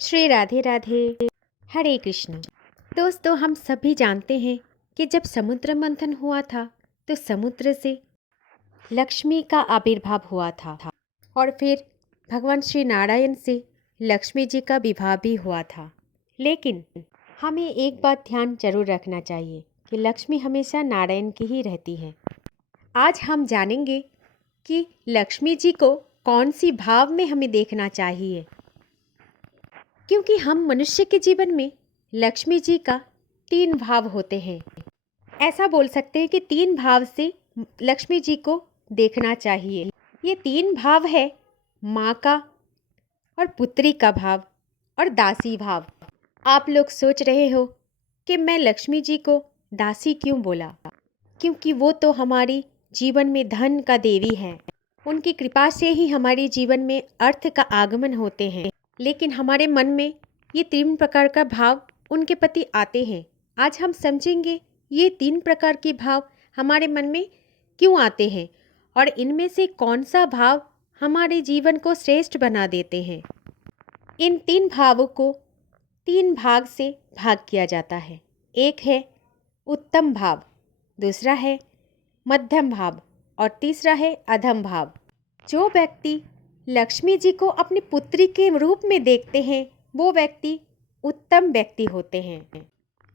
श्री राधे राधे। हरे कृष्ण। दोस्तों, हम सभी जानते हैं कि जब समुद्र मंथन हुआ था तो समुद्र से लक्ष्मी का आविर्भाव हुआ था और फिर भगवान श्री नारायण से लक्ष्मी जी का विवाह भी हुआ था। लेकिन हमें एक बात ध्यान जरूर रखना चाहिए कि लक्ष्मी हमेशा नारायण की ही रहती है। आज हम जानेंगे कि लक्ष्मी जी को कौन सी भाव में हमें देखना चाहिए, क्योंकि हम मनुष्य के जीवन में लक्ष्मी जी का 3 भाव होते हैं। ऐसा बोल सकते हैं कि 3 भाव से लक्ष्मी जी को देखना चाहिए। ये 3 भाव है माँ का और पुत्री का भाव और दासी भाव। आप लोग सोच रहे हो कि मैं लक्ष्मी जी को दासी क्यों बोला, क्योंकि वो तो हमारी जीवन में धन का देवी है। उनकी कृपा से ही हमारे जीवन में अर्थ का आगमन होते हैं। लेकिन हमारे मन में ये 3 प्रकार का भाव उनके प्रति आते हैं। आज हम समझेंगे ये 3 प्रकार के भाव हमारे मन में क्यों आते हैं और इनमें से कौन सा भाव हमारे जीवन को श्रेष्ठ बना देते हैं। इन 3 भावों को 3 भाग से भाग किया जाता है। एक है उत्तम भाव, दूसरा है मध्यम भाव और तीसरा है अधम भाव। जो व्यक्ति लक्ष्मी जी को अपनी पुत्री के रूप में देखते हैं वो व्यक्ति उत्तम व्यक्ति होते हैं,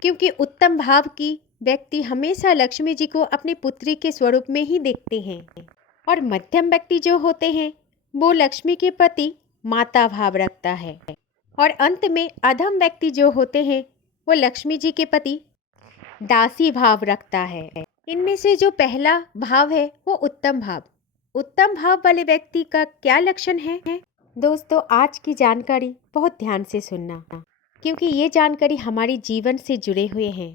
क्योंकि उत्तम भाव की व्यक्ति हमेशा लक्ष्मी जी को अपनी पुत्री के स्वरूप में ही देखते हैं। और मध्यम व्यक्ति जो होते हैं वो लक्ष्मी के प्रति माता भाव रखता है। और अंत में अधम व्यक्ति जो होते हैं वो लक्ष्मी जी के प्रति दासी भाव रखता है। इनमें से जो पहला भाव है वो उत्तम भाव। उत्तम भाव वाले व्यक्ति का क्या लक्षण है? दोस्तों, आज की जानकारी बहुत ध्यान से सुनना, क्योंकि ये जानकारी हमारे जीवन से जुड़े हुए हैं।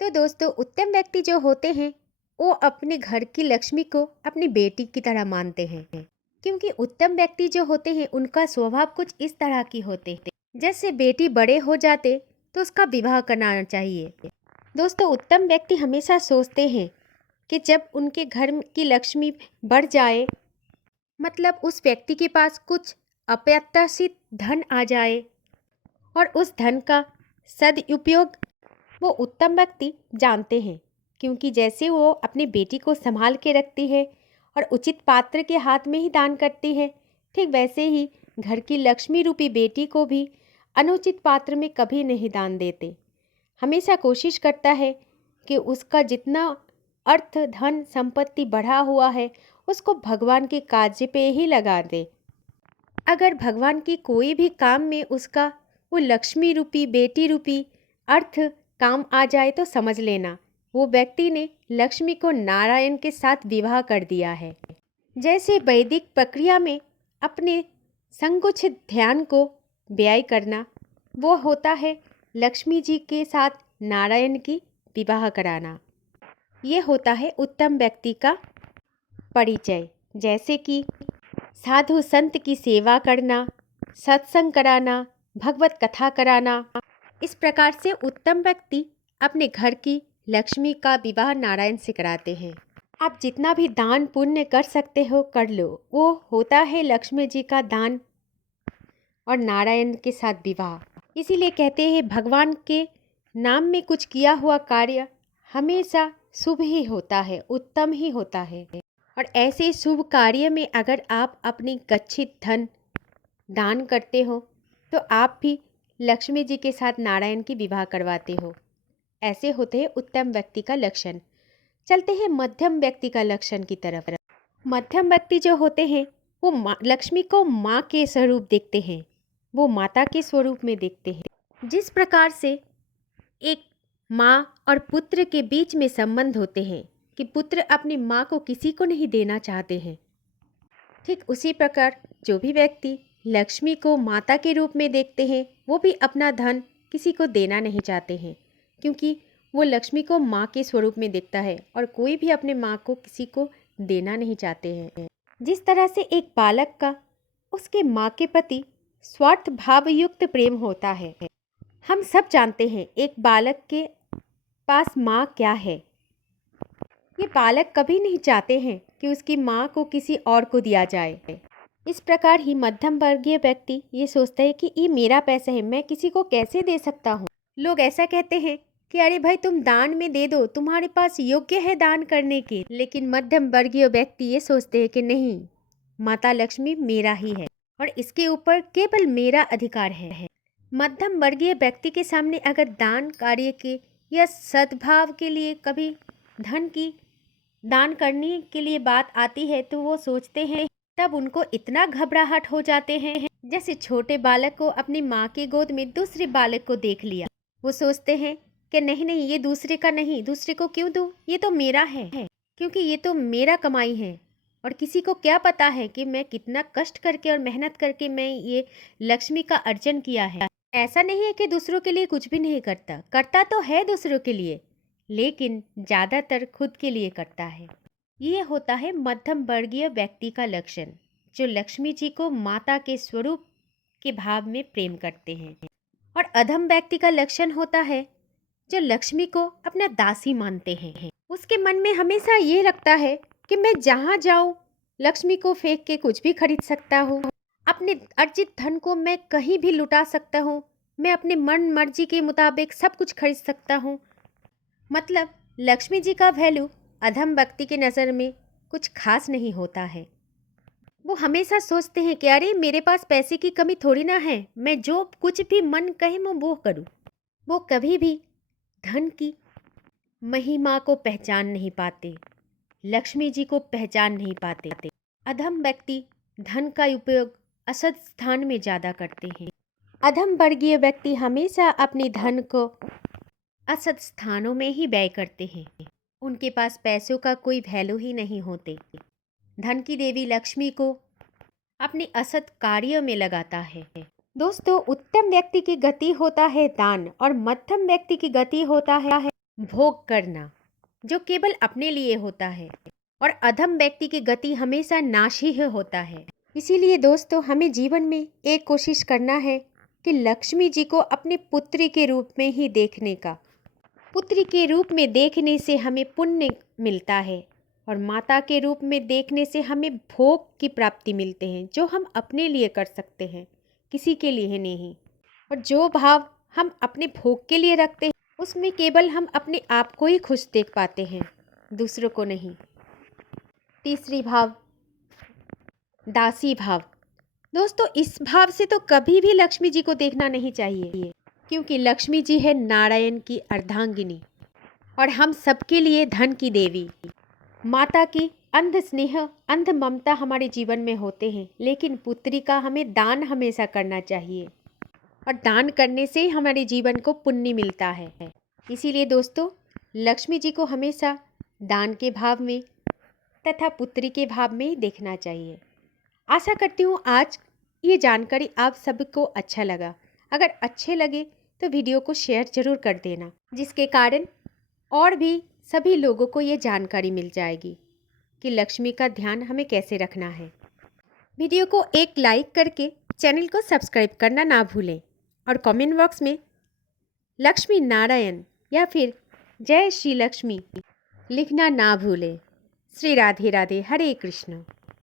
तो दोस्तों, उत्तम व्यक्ति जो होते हैं वो अपने घर की लक्ष्मी को अपनी बेटी की तरह मानते हैं, क्योंकि उत्तम व्यक्ति जो होते हैं उनका स्वभाव कुछ इस तरह की होते हैं। जैसे बेटी बड़े हो जाते तो उसका विवाह करना चाहिए। दोस्तों, उत्तम व्यक्ति हमेशा सोचते हैं कि जब उनके घर की लक्ष्मी बढ़ जाए, मतलब उस व्यक्ति के पास कुछ अप्रत्याशित धन आ जाए और उस धन का सदुपयोग वो उत्तम व्यक्ति जानते हैं, क्योंकि जैसे वो अपनी बेटी को संभाल के रखती है और उचित पात्र के हाथ में ही दान करती है, ठीक वैसे ही घर की लक्ष्मी रूपी बेटी को भी अनुचित पात्र में कभी नहीं दान देते। हमेशा कोशिश करता है कि उसका जितना अर्थ धन संपत्ति बढ़ा हुआ है उसको भगवान के कार्य पे ही लगा दे। अगर भगवान की कोई भी काम में उसका वो लक्ष्मी रूपी बेटी रूपी अर्थ काम आ जाए तो समझ लेना वो व्यक्ति ने लक्ष्मी को नारायण के साथ विवाह कर दिया है। जैसे वैदिक प्रक्रिया में अपने संकुचित ध्यान को व्यय करना, वो होता है लक्ष्मी जी के साथ नारायण की विवाह कराना। ये होता है उत्तम व्यक्ति का परिचय। जैसे कि साधु संत की सेवा करना, सत्संग कराना, भगवत कथा कराना। इस प्रकार से उत्तम व्यक्ति अपने घर की लक्ष्मी का विवाह नारायण से कराते हैं। आप जितना भी दान पुण्य कर सकते हो कर लो, वो होता है लक्ष्मी जी का दान और नारायण के साथ विवाह। इसीलिए कहते हैं भगवान के नाम में कुछ किया हुआ कार्य हमेशा शुभ ही होता है, उत्तम ही होता है। और ऐसे शुभ कार्य में अगर आप अपनी गच्छित धन दान करते हो तो आप भी लक्ष्मी जी के साथ नारायण की विवाह करवाते हो। ऐसे होते हैं उत्तम व्यक्ति का लक्षण। चलते हैं मध्यम व्यक्ति का लक्षण की तरफ। मध्यम व्यक्ति जो होते हैं वो लक्ष्मी को माँ के स्वरूप देखते हैं, वो माता के स्वरूप में देखते हैं। जिस प्रकार से एक माँ और पुत्र के बीच में संबंध होते हैं कि पुत्र अपनी माँ को किसी को नहीं देना चाहते हैं, ठीक उसी प्रकार जो भी व्यक्ति लक्ष्मी को माता के रूप में देखते हैं वो भी अपना धन किसी को देना नहीं चाहते हैं, क्योंकि वो लक्ष्मी को माँ के स्वरूप में देखता है और कोई भी अपने माँ को किसी को देना नहीं चाहते हैं। जिस तरह से एक बालक का उसके माँ के प्रति स्वार्थ भावयुक्त प्रेम होता है, हम सब जानते हैं एक बालक के पास माँ क्या है। ये बालक कभी नहीं चाहते हैं कि उसकी माँ को किसी और को दिया जाए। इस प्रकार ही मध्यम वर्गीय व्यक्ति ये सोचता है कि ये मेरा पैसा है, मैं किसी को कैसे दे सकता हूँ। लोग ऐसा कहते हैं कि अरे भाई तुम दान में दे दो, तुम्हारे पास योग्य है दान करने के। लेकिन मध्यम वर्गीय व्यक्ति ये सोचते हैं कि नहीं, माता लक्ष्मी मेरा ही है और इसके ऊपर केवल मेरा अधिकार है। मध्यम वर्गीय व्यक्ति के सामने अगर दान कार्य के या सद्भाव के लिए कभी धन की दान करने के लिए बात आती है तो वो सोचते हैं, तब उनको इतना घबराहट हो जाते हैं जैसे छोटे बालक को अपनी माँ की गोद में दूसरे बालक को देख लिया। वो सोचते हैं कि नहीं नहीं, ये दूसरे का नहीं, दूसरे को क्यों दूँ, ये तो मेरा है क्योंकि ये तो मेरा कमाई है। और किसी को क्या पता है कि मैं कितना कष्ट करके और मेहनत करके मैं ये लक्ष्मी का अर्जन किया है। ऐसा नहीं है कि दूसरों के लिए कुछ भी नहीं करता, करता तो है दूसरों के लिए, लेकिन ज़्यादातर खुद के लिए करता है। ये होता है मध्यम वर्गीय व्यक्ति का लक्षण, जो लक्ष्मी जी को माता के स्वरूप के भाव में प्रेम करते हैं। और अधम व्यक्ति का लक्षण होता है जो लक्ष्मी को अपना दासी मानते हैं। उसके मन में हमेशा ये लगता है कि मैं जहाँ जाऊँ लक्ष्मी को फेंक के कुछ भी खरीद सकता हूँ, अपने अर्जित धन को मैं कहीं भी लुटा सकता हूँ, मैं अपने मन मर्जी के मुताबिक सब कुछ खरीद सकता हूँ। मतलब लक्ष्मी जी का वैल्यू अधम व्यक्ति की नज़र में कुछ खास नहीं होता है। वो हमेशा सोचते हैं कि अरे मेरे पास पैसे की कमी थोड़ी ना है, मैं जो कुछ भी मन कहे मैं वो करूँ। वो कभी भी धन की महिमा को पहचान नहीं पाते, लक्ष्मी जी को पहचान नहीं पाते। अधम व्यक्ति धन का उपयोग असद स्थान में ज़्यादा करते हैं। अधम वर्गीय व्यक्ति हमेशा अपने धन को असद स्थानों में ही व्यय करते हैं। उनके पास पैसों का कोई वैल्यू ही नहीं होते। धन की देवी लक्ष्मी को अपने असद कार्यों में लगाता है। दोस्तों, उत्तम व्यक्ति की गति होता है दान और मध्यम व्यक्ति की गति होता है भोग करना, जो केवल अपने लिए होता है। और अधम व्यक्ति की गति हमेशा नाश ही होता है। इसीलिए दोस्तों, हमें जीवन में एक कोशिश करना है कि लक्ष्मी जी को अपने पुत्री के रूप में ही देखने का। पुत्री के रूप में देखने से हमें पुण्य मिलता है और माता के रूप में देखने से हमें भोग की प्राप्ति मिलते हैं, जो हम अपने लिए कर सकते हैं, किसी के लिए नहीं। और जो भाव हम अपने भोग के लिए रखते हैं उसमें केवल हम अपने आप को ही खुश देख पाते हैं, दूसरों को नहीं। तीसरी भाव, दासी भाव। दोस्तों, इस भाव से तो कभी भी लक्ष्मी जी को देखना नहीं चाहिए, क्योंकि लक्ष्मी जी है नारायण की अर्धांगिनी और हम सबके लिए धन की देवी। माता की अंध स्नेह, अंध ममता हमारे जीवन में होते हैं, लेकिन पुत्री का हमें दान हमेशा करना चाहिए और दान करने से हमारे जीवन को पुण्य मिलता है। इसीलिए दोस्तों, लक्ष्मी जी को हमेशा दान के भाव में तथा पुत्री के भाव में ही देखना चाहिए। आशा करती हूँ आज ये जानकारी आप सबको अच्छा लगा। अगर अच्छे लगे तो वीडियो को शेयर जरूर कर देना, जिसके कारण और भी सभी लोगों को ये जानकारी मिल जाएगी कि लक्ष्मी का ध्यान हमें कैसे रखना है। वीडियो को एक लाइक करके चैनल को सब्सक्राइब करना ना भूलें और कमेंट बॉक्स में लक्ष्मी नारायण या फिर जय श्री लक्ष्मी लिखना ना भूलें। श्री राधे राधे, हरे कृष्ण।